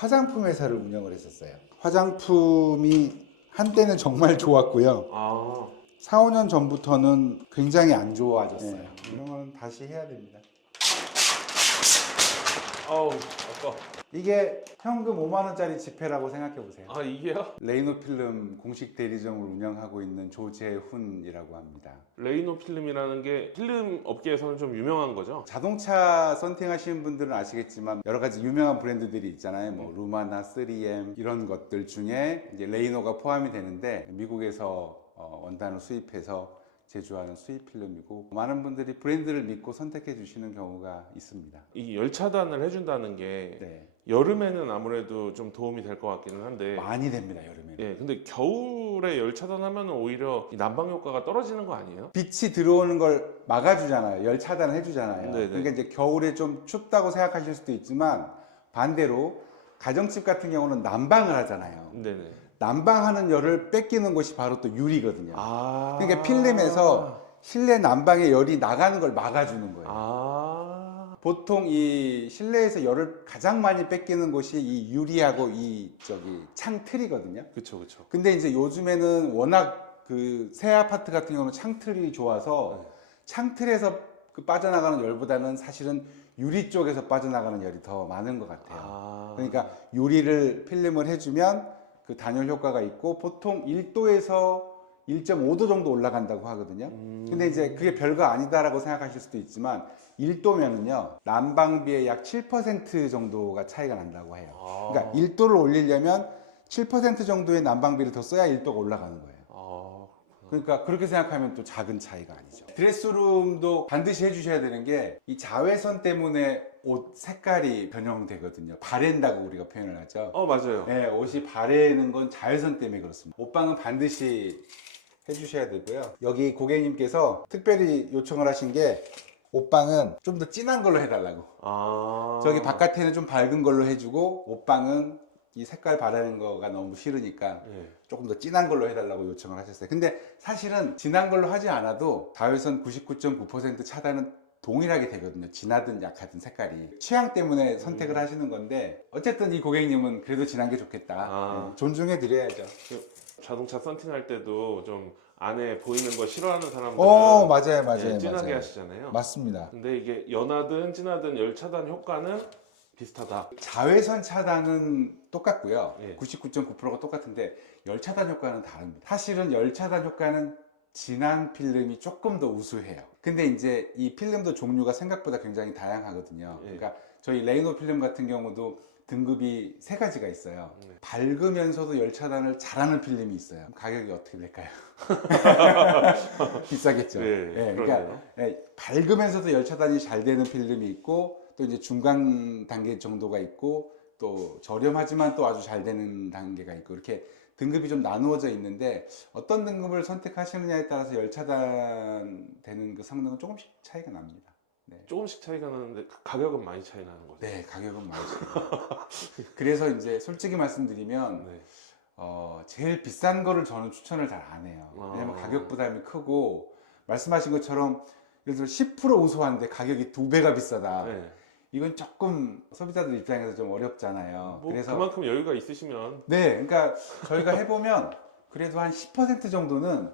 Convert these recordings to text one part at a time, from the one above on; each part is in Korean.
화장품 회사를 운영을 했었어요. 화장품이 한때는 정말 좋았고요. 아, 4, 5년 전부터는 굉장히 안 좋아졌어요. 이런 건 다시 해야 됩니다. 아우, 아까. 이게 현금 5만 원짜리 지폐라고 생각해 보세요. 아, 이게요? 레이노 필름 공식 대리점을 운영하고 있는 조재훈이라고 합니다. 레이노 필름이라는 게 필름 업계에서는 좀 유명한 거죠? 자동차 썬팅 하시는 분들은 아시겠지만 여러 가지 유명한 브랜드들이 있잖아요. 뭐 루마나, 3M 이런 것들 중에 이제 레이노가 포함이 되는데 미국에서 원단을 수입해서 제조하는 수입 필름이고 많은 분들이 브랜드를 믿고 선택해 주시는 경우가 있습니다. 이 열 차단을 해준다는 게 네, 여름에는 아무래도 좀 도움이 될 것 같기는 한데 많이 됩니다 여름에는. 예, 근데 겨울에 열 차단하면 오히려 이 난방 효과가 떨어지는 거 아니에요? 빛이 들어오는 걸 막아주잖아요. 열 차단을 해주잖아요. 네네. 그러니까 이제 겨울에 좀 춥다고 생각하실 수도 있지만 반대로 가정집 같은 경우는 난방을 하잖아요. 네네. 난방하는 열을 뺏기는 곳이 바로 또 유리거든요. 아. 그러니까 필름에서 실내 난방의 열이 나가는 걸 막아주는 거예요. 아. 보통 이 실내에서 열을 가장 많이 뺏기는 곳이 이 유리하고 이 창틀이거든요. 그쵸, 그쵸. 근데 이제 요즘에는 워낙 그 새 아파트 같은 경우는 창틀이 좋아서 창틀에서 그 빠져나가는 열보다는 사실은 유리 쪽에서 빠져나가는 열이 더 많은 것 같아요. 아. 그러니까 유리를 필름을 해주면 그 단열 효과가 있고 보통 1도에서 1.5도 정도 올라간다고 하거든요. 근데 이제 그게 별거 아니다라고 생각하실 수도 있지만 1도면은요 난방비의 약 7% 정도가 차이가 난다고 해요. 아. 그러니까 1도를 올리려면 7% 정도의 난방비를 더 써야 1도가 올라가는 거예요. 아. 그러니까 그렇게 생각하면 또 작은 차이가 아니죠. 드레스룸도 반드시 해주셔야 되는 게 이 자외선 때문에 옷 색깔이 변형되거든요. 바랜다고 우리가 표현을 하죠. 맞아요. 네, 옷이 바래는 건 자외선 때문에 그렇습니다. 옷방은 반드시 해주셔야 되고요. 여기 고객님께서 특별히 요청을 하신 게 옷방은 좀 더 진한 걸로 해달라고. 아. 저기 바깥에는 좀 밝은 걸로 해주고 옷방은 이 색깔 바르는 거가 너무 싫으니까 예. 조금 더 진한 걸로 해달라고 요청을 하셨어요. 근데 사실은 진한 걸로 하지 않아도 자외선 99.9% 차단은 동일하게 되거든요. 진하든 약하든 색깔이 취향 때문에 선택을 하시는 건데 어쨌든 이 고객님은 그래도 진한 게 좋겠다. 아. 네, 존중해 드려야죠. 자동차 썬팅할 때도 좀 안에 보이는 거 싫어하는 사람들은 맞아요, 맞아요, 예, 진하게 맞아요. 하시잖아요. 맞습니다. 근데 이게 연하든 진하든 열 차단 효과는 비슷하다. 자외선 차단은 똑같고요. 예. 99.9%가 똑같은데 열 차단 효과는 다릅니다. 사실은 열 차단 효과는 진한 필름이 조금 더 우수해요. 근데 이제 이 필름도 종류가 생각보다 굉장히 다양하거든요. 예. 그러니까 저희 레이노 필름 같은 경우도 등급이 세 가지가 있어요. 네. 밝으면서도 열 차단을 잘하는 필름이 있어요. 가격이 어떻게 될까요? 비싸겠죠. 예, 그러니까 그러네요. 밝으면서도 열 차단이 잘 되는 필름이 있고 또 이제 중간 단계 정도가 있고 또 저렴하지만 또 아주 잘 되는 단계가 있고 이렇게 등급이 좀 나누어져 있는데 어떤 등급을 선택하시느냐에 따라서 열 차단 되는 그 성능은 조금씩 차이가 납니다. 네. 조금씩 차이가 나는데 그 가격은 많이 차이 나는 거죠. 네, 가격은 많이 차이. 그래서 이제 솔직히 말씀드리면 네. 제일 비싼 거를 저는 추천을 잘 안 해요. 왜냐면 가격 부담이 크고 말씀하신 것처럼 예를 들어 10% 우수한데 가격이 2배가 비싸다. 네. 이건 조금 소비자들 입장에서 좀 어렵잖아요. 뭐 그래서 그만큼 여유가 있으시면 네, 그러니까 저희가 해보면 그래도 한 10% 정도는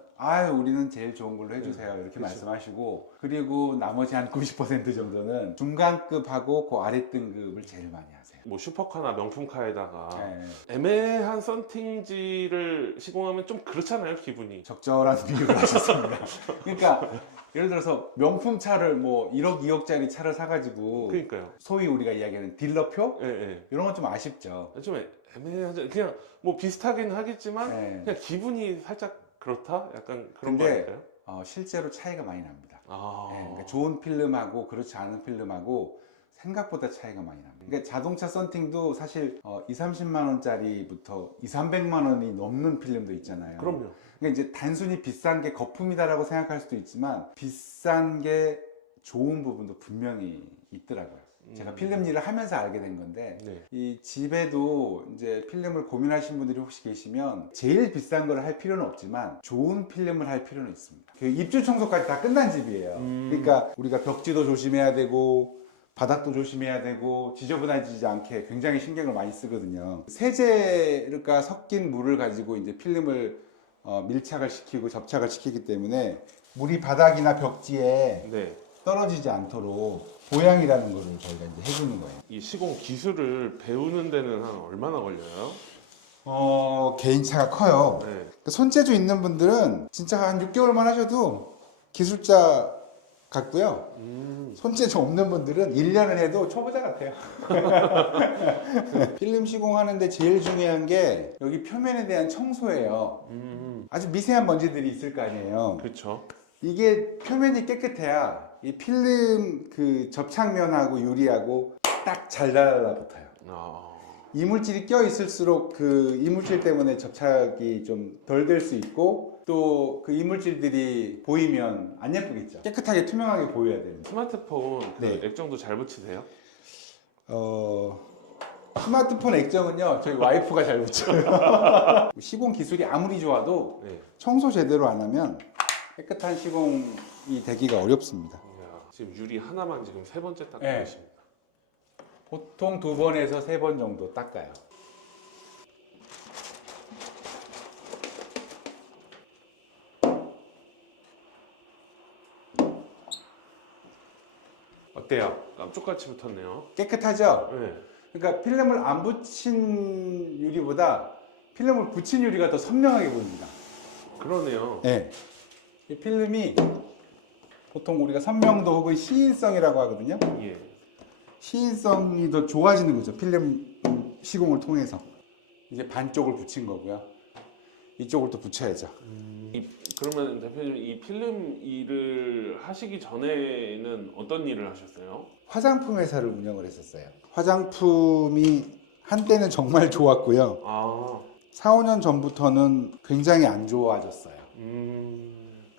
우리는 제일 좋은 걸로 해주세요 이렇게 그쵸. 말씀하시고 그리고 나머지 한 90% 정도는 중간급하고 그 아래 등급을 제일 많이 하세요. 뭐 슈퍼카나 명품카에다가 네, 애매한 썬팅지를 시공하면 좀 그렇잖아요, 기분이. 적절한 비유를 하셨습니다. 그러니까 예를 들어서 명품 차를 뭐 1억, 2억짜리 차를 사가지고 그러니까요. 소위 우리가 이야기하는 딜러표 예, 예. 이런 건 좀 아쉽죠. 좀 애매하죠. 그냥 뭐 비슷하긴 하겠지만 네. 그냥 기분이 살짝 그렇다? 약간 그런 거 근데 아닐까요? 실제로 차이가 많이 납니다. 아. 네, 그러니까 좋은 필름하고 그렇지 않은 필름하고 생각보다 차이가 많이 납니다. 그러니까 자동차 썬팅도 사실 2, 30만 원짜리부터 2, 300만 원이 넘는 필름도 있잖아요. 그럼요. 그러니까 이제 단순히 비싼 게 거품이다라고 생각할 수도 있지만 비싼 게 좋은 부분도 분명히 있더라고요. 제가 필름 일을 하면서 알게 된 건데 네. 이 집에도 이제 필름을 고민하시는 분들이 혹시 계시면 제일 비싼 걸 할 필요는 없지만 좋은 필름을 할 필요는 있습니다. 그 입주 청소까지 다 끝난 집이에요. 그러니까 우리가 벽지도 조심해야 되고 바닥도 조심해야 되고 지저분해지지 않게 굉장히 신경을 많이 쓰거든요. 세제가 섞인 물을 가지고 이제 필름을 밀착을 시키고 접착을 시키기 때문에 물이 바닥이나 벽지에 네. 떨어지지 않도록 보양이라는 거를 저희가 이제 해주는 거예요. 이 시공 기술을 배우는 데는 한 얼마나 걸려요? 개인차가 커요. 네. 그러니까 손재주 있는 분들은 진짜 한 6개월만 하셔도 기술자 같고요. 손재주 없는 분들은 1년을 해도 초보자 같아요. 필름 시공하는데 제일 중요한 게 여기 표면에 대한 청소예요. 아주 미세한 먼지들이 있을 거 아니에요. 그렇죠. 이게 표면이 깨끗해야 이 필름 그 접착면하고 유리하고 딱 잘 달라붙어요. 아, 이물질이 껴 있을수록 그 이물질 때문에 접착이 좀 덜 될 수 있고 또 그 이물질들이 보이면 안 예쁘겠죠. 깨끗하게 투명하게 보여야 됩니다. 스마트폰 그 네. 액정도 잘 붙이세요? 스마트폰 액정은요 저희 와이프가 잘 붙여요. 시공 기술이 아무리 좋아도 네. 청소 제대로 안 하면 깨끗한 시공이 되기가 어렵습니다. 이야, 지금 유리 하나만 지금 3번째 닦고 네. 계십니다. 보통 2번에서 3번 정도 닦아요. 어때요? 깜쪽같이 붙었네요. 깨끗하죠? 네. 그러니까 필름을 안 붙인 유리보다 필름을 붙인 유리가 더 선명하게 보입니다. 그러네요. 네. 이 필름이 보통 우리가 선명도 혹은 시인성이라고 하거든요. 예. 시인성이 더 좋아지는 거죠. 필름 시공을 통해서. 이제 반쪽을 붙인 거고요. 이쪽을 또 붙여야죠. 그러면 대표님 이 필름 일을 하시기 전에는 어떤 일을 하셨어요? 화장품 회사를 운영을 했었어요. 화장품이 한때는 정말 좋았고요. 아, 4, 5년 전부터는 굉장히 안 좋아졌어요.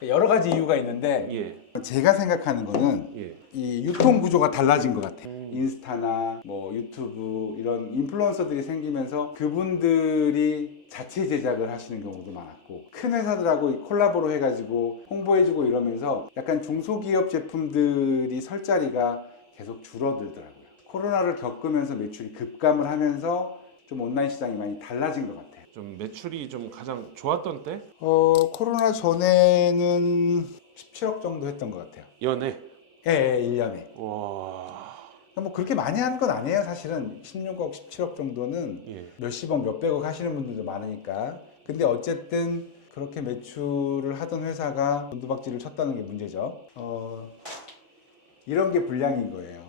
여러 가지 이유가 있는데 예, 제가 생각하는 거는 예. 이 유통 구조가 달라진 것 같아요. 인스타나 뭐 유튜브 이런 인플루언서들이 생기면서 그분들이 자체 제작을 하시는 경우도 많았고 큰 회사들하고 콜라보로 해가지고 홍보해주고 이러면서 약간 중소기업 제품들이 설 자리가 계속 줄어들더라고요. 코로나를 겪으면서 매출이 급감을 하면서 좀 온라인 시장이 많이 달라진 것 같아요. 좀 매출이 좀 가장 좋았던 때? 코로나 전에는 17억 정도 했던 것 같아요. 연애. 예, 1년에. 와, 뭐 그렇게 많이 한 건 아니에요, 사실은. 16억, 17억 정도는 예. 몇십억, 몇백억 하시는 분들도 많으니까. 근데 어쨌든 그렇게 매출을 하던 회사가 곤두박질을 쳤다는 게 문제죠. 이런 게 불량인 거예요.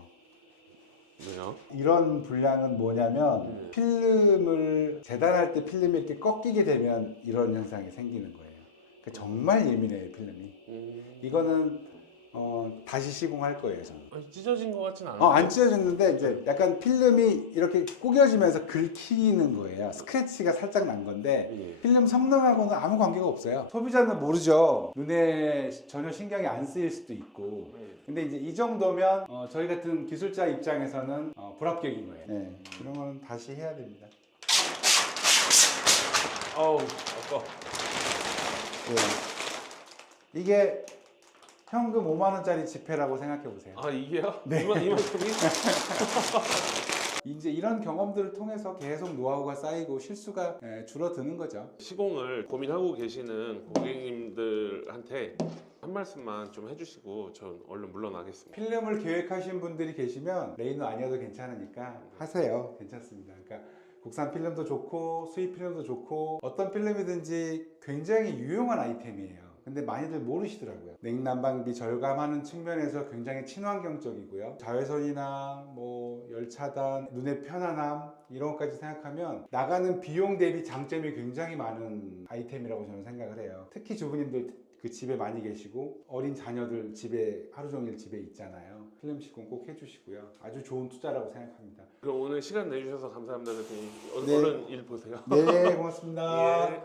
왜요? 이런 불량은 뭐냐면 필름을 재단할 때 필름이 이렇게 꺾이게 되면 이런 현상이 생기는 거예요. 그러니까 정말 예민해요, 필름이. 이거는 다시 시공할 거예요, 저는. 아니, 찢어진 것 같진 않아요. 안 찢어졌는데 이제 약간 필름이 이렇게 구겨지면서 긁히는 거예요. 스크래치가 살짝 난 건데 예. 필름 성능하고는 아무 관계가 없어요. 소비자는 모르죠. 눈에 전혀 신경이 안 쓰일 수도 있고. 예. 근데 이제 이 정도면 저희 같은 기술자 입장에서는 불합격인 거예요. 네, 그러면 다시 해야 됩니다. 아우, 아까. 네. 이게 현금 5만 원짜리 지폐라고 생각해 보세요. 아, 이게요? 네. 이만큼이? 이제 이런 경험들을 통해서 계속 노하우가 쌓이고 실수가 줄어드는 거죠. 시공을 고민하고 계시는 고객님들한테 한 말씀만 좀 해주시고 전 얼른 물러나겠습니다. 필름을 계획하신 분들이 계시면 레이너 아니어도 괜찮으니까 하세요. 괜찮습니다. 그러니까 국산 필름도 좋고 수입 필름도 좋고 어떤 필름이든지 굉장히 유용한 아이템이에요. 근데 많이들 모르시더라고요. 냉난방비 절감하는 측면에서 굉장히 친환경적이고요. 자외선이나 뭐 열차단, 눈의 편안함 이런 것까지 생각하면 나가는 비용 대비 장점이 굉장히 많은 아이템이라고 저는 생각을 해요. 특히 주부님들 그 집에 많이 계시고 어린 자녀들 집에 하루 종일 집에 있잖아요. 필름 시공 꼭 해주시고요. 아주 좋은 투자라고 생각합니다. 그럼 오늘 시간 내주셔서 감사합니다, 대표님. 네. 얼른 일 보세요. 네, 고맙습니다. 예.